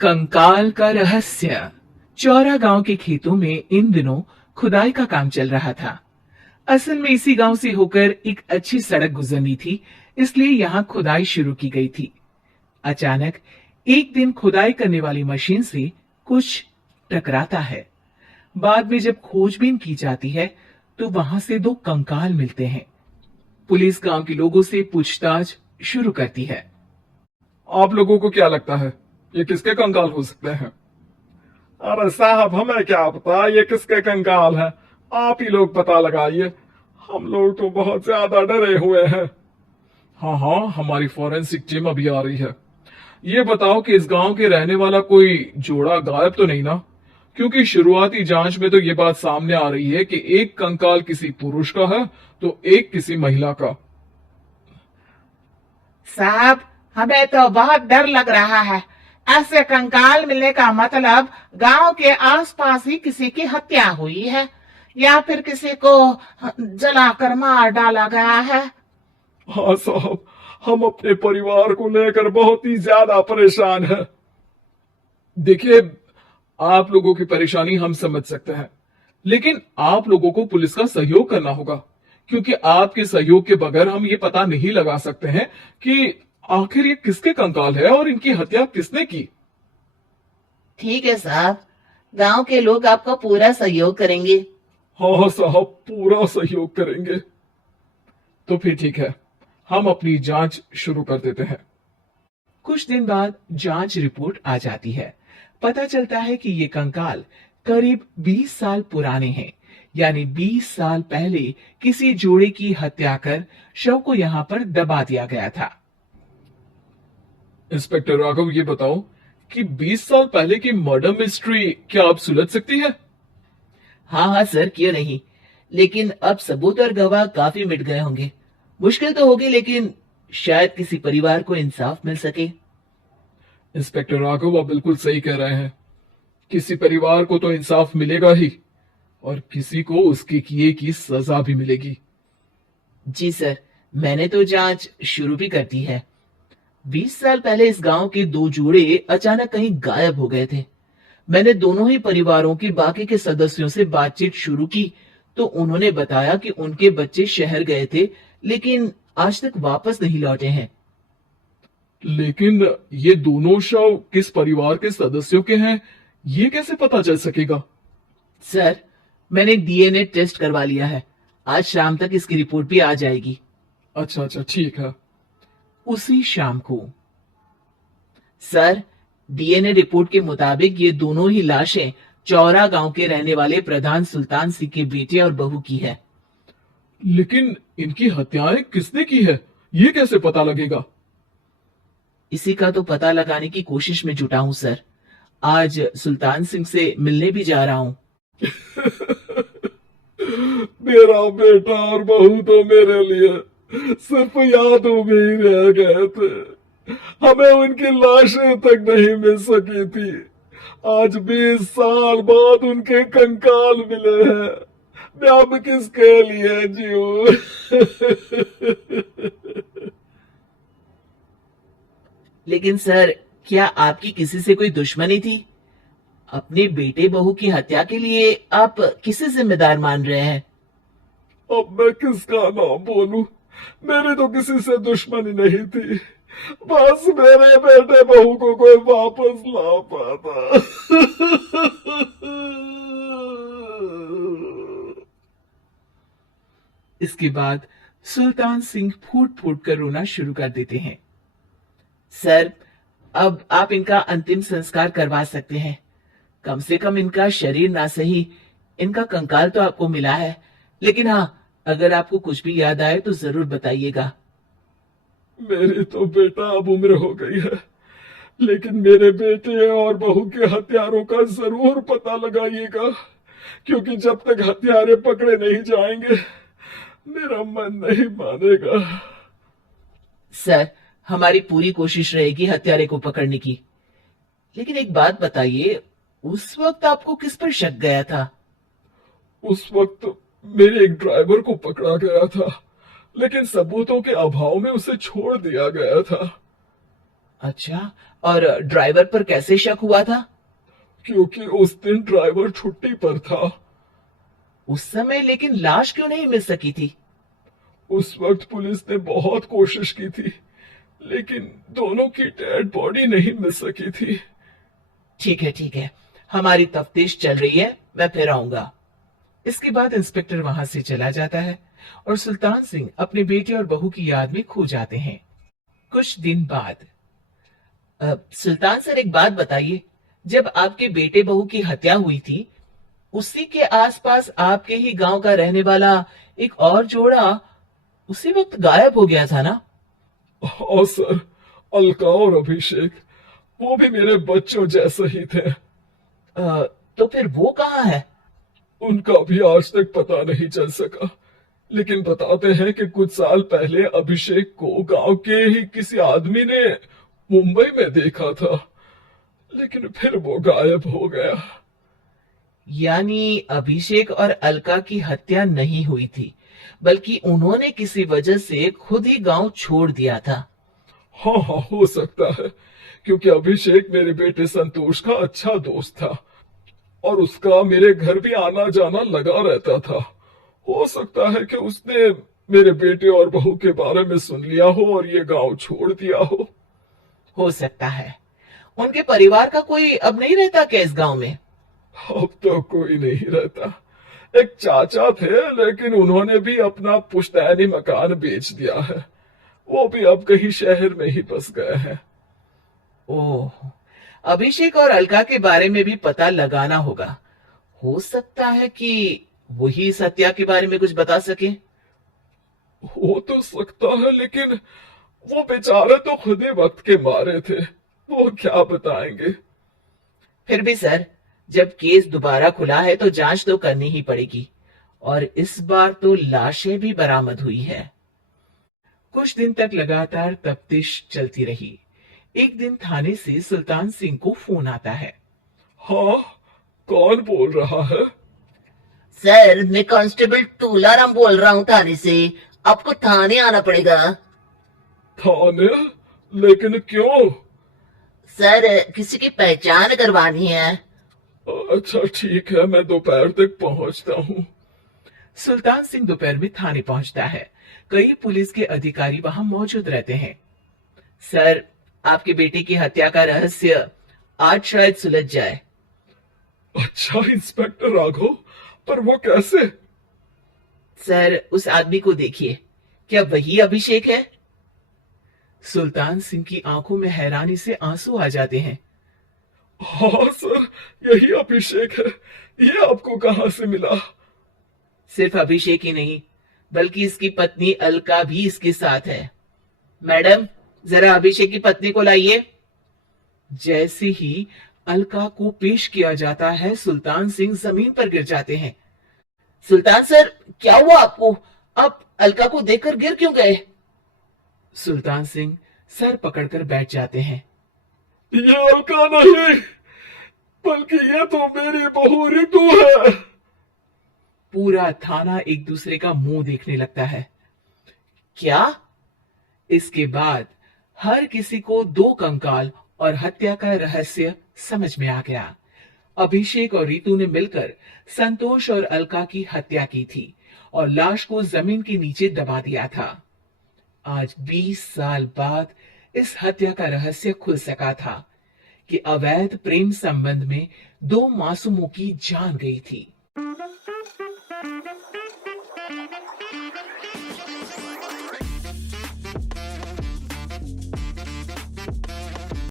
कंकाल का रहस्य। चौरा गांव के खेतों में इन दिनों खुदाई का काम चल रहा था। असल में इसी गांव से होकर एक अच्छी सड़क गुजरनी थी, इसलिए यहाँ खुदाई शुरू की गई थी। अचानक एक दिन खुदाई करने वाली मशीन से कुछ टकराता है। बाद में जब खोजबीन की जाती है तो वहां से दो कंकाल मिलते हैं। पुलिस गांव के लोगों से पूछताछ शुरू करती है। आप लोगों को क्या लगता है ये किसके कंकाल हो सकते हैं? अरे साहब, हमें क्या पता ये किसके कंकाल है। आप ही लोग पता लगाइए, हम लोग तो बहुत ज्यादा डरे हुए हैं। हाँ हाँ, हमारी फॉरेंसिक टीम अभी आ रही है। ये बताओ कि इस गांव के रहने वाला कोई जोड़ा गायब तो नहीं ना? क्योंकि शुरुआती जांच में तो ये बात सामने आ रही है कि एक कंकाल किसी पुरुष का है तो एक किसी महिला का। साहब, हमें तो बहुत डर लग रहा है। ऐसे कंकाल मिलने का मतलब गांव के आसपास ही किसी की हत्या हुई है या फिर किसी को जलाकर मार डाला गया है। हाँ साहब, हम अपने परिवार को लेकर बहुत ही ज्यादा परेशान हैं। देखिए, आप लोगों की परेशानी हम समझ सकते हैं, लेकिन आप लोगों को पुलिस का सहयोग करना होगा, क्योंकि आपके सहयोग के बगैर हम ये पता नहीं लगा सकते हैं कि आखिर ये किसके कंकाल है और इनकी हत्या किसने की। ठीक है साहब, गांव के लोग आपका पूरा सहयोग करेंगे। हाँ साहब, पूरा सहयोग करेंगे। तो फिर ठीक है, हम अपनी जांच शुरू कर देते हैं। कुछ दिन बाद जांच रिपोर्ट आ जाती है। पता चलता है कि ये कंकाल करीब 20 साल पुराने हैं, यानी 20 साल पहले किसी जोड़े की हत्या कर शव को यहाँ पर दबा दिया गया था। इंस्पेक्टर राघव, ये बताओ कि 20 साल पहले की मर्डर मिस्ट्री क्या आप सुलझ सकती है? हाँ हाँ सर, क्यों नहीं। लेकिन अब सबूत और गवाह काफी मिट गए होंगे। मुश्किल तो होगी, लेकिन शायद किसी परिवार को इंसाफ मिल सके। इंस्पेक्टर राघव, आप बिल्कुल सही कह रहे हैं। किसी परिवार को तो इंसाफ मिलेगा ही, और किसी को उसके किए की सजा भी मिलेगी। जी सर, मैंने तो जांच शुरू भी कर दी है। 20 साल पहले इस गांव के दो जोड़े अचानक कहीं गायब हो गए थे। मैंने दोनों ही परिवारों के बाकी के सदस्यों से बातचीत शुरू की तो उन्होंने बताया कि उनके बच्चे शहर गए थे, लेकिन आज तक वापस नहीं लौटे हैं। लेकिन ये दोनों शव किस परिवार के सदस्यों के हैं, ये कैसे पता चल सकेगा? सर, मैंने डीएनए टेस्ट करवा लिया है। आज शाम तक इसकी रिपोर्ट भी आ जाएगी। अच्छा अच्छा, ठीक है। उसी शाम को सर, डीएनए रिपोर्ट के मुताबिक ये दोनों ही लाशें चौरा गांव के रहने वाले प्रधान सुल्तान सिंह के बेटे और बहू की है। लेकिन इनकी हत्याएं किसने की है, ये कैसे पता लगेगा? इसी का तो पता लगाने की कोशिश में जुटा हूं सर। आज सुल्तान सिंह से मिलने भी जा रहा हूं। मेरा बेटा और बहू तो मेरे लिए सिर्फ यादों में ही रह गए थे। हमें उनकी लाशें तक नहीं मिल सकी थी। आज 20 साल बाद उनके कंकाल मिले हैं। मैं अब किसके लिए जीऊं? लेकिन सर, क्या आपकी किसी से कोई दुश्मनी थी? अपने बेटे बहू की हत्या के लिए आप किसे जिम्मेदार मान रहे हैं? अब मैं किसका नाम बोलूं? मेरी तो किसी से दुश्मनी नहीं थी, बस मेरे बेटे बहू को कोई वापस ला पाता। इसके बाद सुल्तान सिंह फूट फूट कर रोना शुरू कर देते हैं। सर, अब आप इनका अंतिम संस्कार करवा सकते हैं। कम से कम इनका शरीर ना सही, इनका कंकाल तो आपको मिला है। लेकिन हाँ, अगर आपको कुछ भी याद आए तो जरूर बताइएगा। मेरी तो बेटा अब उम्र हो गई है, लेकिन मेरे बेटे और बहू के हत्यारों का जरूर पता लगाइएगा, क्योंकि जब तक हत्यारे पकड़े नहीं जाएंगे मेरा मन नहीं मानेगा। सर, हमारी पूरी कोशिश रहेगी हत्यारे को पकड़ने की। लेकिन एक बात बताइए, उस वक्त आपको किस पर शक गया था? उस वक्त मेरे एक ड्राइवर को पकड़ा गया था, लेकिन सबूतों के अभाव में उसे छोड़ दिया गया था। अच्छा, और ड्राइवर पर कैसे शक हुआ था? क्योंकि उस दिन ड्राइवर छुट्टी पर था। उस समय लेकिन लाश क्यों नहीं मिल सकी थी? उस वक्त पुलिस ने बहुत कोशिश की थी, लेकिन दोनों की डेड बॉडी नहीं मिल सकी थी। ठीक है, हमारी तफ्तीश चल रही है, मैं फिर आऊंगा। इसके बाद इंस्पेक्टर वहां से चला जाता है और सुल्तान सिंह अपने बेटे और बहू की याद में खो जाते हैं। कुछ दिन बाद सुल्तान सर, एक बात बताइए, जब आपके बेटे बहू की हत्या हुई थी, उसी के आसपास आपके ही गांव का रहने वाला एक और जोड़ा उसी वक्त गायब हो गया था ना? हाँ सर, अलका और अभिषेक, वो भी मेरे बच्चों जैसे ही थे। तो फिर वो कहाँ है? उनका भी आज तक पता नहीं चल सका, लेकिन बताते हैं कि कुछ साल पहले अभिषेक को गांव के ही किसी आदमी ने मुंबई में देखा था, लेकिन फिर वो गायब हो गया। यानी अभिषेक और अलका की हत्या नहीं हुई थी, बल्कि उन्होंने किसी वजह से खुद ही गांव छोड़ दिया था। हाँ हाँ, हो सकता है, क्योंकि अभिषेक मेरे बेटे संतोष का अच्छा दोस्त था और उसका मेरे घर भी आना जाना लगा रहता था। हो सकता है कि उसने मेरे बेटे और बहू के बारे में सुन लिया हो और ये गांव छोड़ दिया हो सकता है। उनके परिवार का कोई अब नहीं रहता क्या इस गांव में? अब तो कोई नहीं रहता। एक चाचा थे, लेकिन उन्होंने भी अपना पुश्तैनी मकान बेच दिया है। वो भी अब कहीं शहर में ही बस गए हैं। ओह, अभिषेक और अलका के बारे में भी पता लगाना होगा। हो सकता है कि वही इस हत्या के बारे में कुछ बता सके। हो तो सकता है, लेकिन वो बेचारे तो खुद ही वक्त के मारे थे, वो क्या बताएंगे। फिर भी सर, जब केस दोबारा खुला है तो जांच तो करनी ही पड़ेगी, और इस बार तो लाशें भी बरामद हुई है। कुछ दिन तक लगातार तफ्तीश चलती रही। एक दिन थाने से सुल्तान सिंह को फोन आता है। हाँ, कौन बोल रहा है? सर, मैं कांस्टेबल तूलाराम बोल रहा हूँ थाने से। आपको थाने आना पड़ेगा। थाने? लेकिन क्यों? सर, किसी की पहचान करवानी है। अच्छा ठीक है, मैं दोपहर तक पहुंचता हूँ। सुल्तान सिंह दोपहर में थाने पहुंचता है। कई पुलिस के अधिकारी वहां मौजूद रहते हैं। सर, आपके बेटे की हत्या का रहस्य आज शायद सुलझ जाए। अच्छा इंस्पेक्टर राघव, पर वो कैसे? सर, उस आदमी को देखिए, क्या वही अभिषेक है? सुल्तान सिंह की आंखों में हैरानी से आंसू आ जाते हैं। हाँ सर, यही अभिषेक है। ये आपको कहाँ से मिला? सिर्फ अभिषेक ही नहीं, बल्कि इसकी पत्नी अलका भी इसके साथ है। मैडम, जरा अभिषेक की पत्नी को लाइए। जैसे ही अलका को पेश किया जाता है, सुल्तान सिंह जमीन पर गिर जाते हैं। सुल्तान सर, क्या हुआ आपको? आप अलका को देखकर गिर क्यों गए? सुल्तान सिंह सर पकड़कर बैठ जाते हैं। ये अलका नहीं, बल्कि ये तो मेरी बहू रितु है। पूरा थाना एक दूसरे का मुंह देखने लगता है। क्या? इसके बाद हर किसी को दो कंकाल और हत्या का रहस्य समझ में आ गया। अभिषेक और रितु ने मिलकर संतोष और अलका की हत्या की थी और लाश को जमीन के नीचे दबा दिया था। आज 20 साल बाद इस हत्या का रहस्य खुल सका था कि अवैध प्रेम संबंध में दो मासूमों की जान गई थी।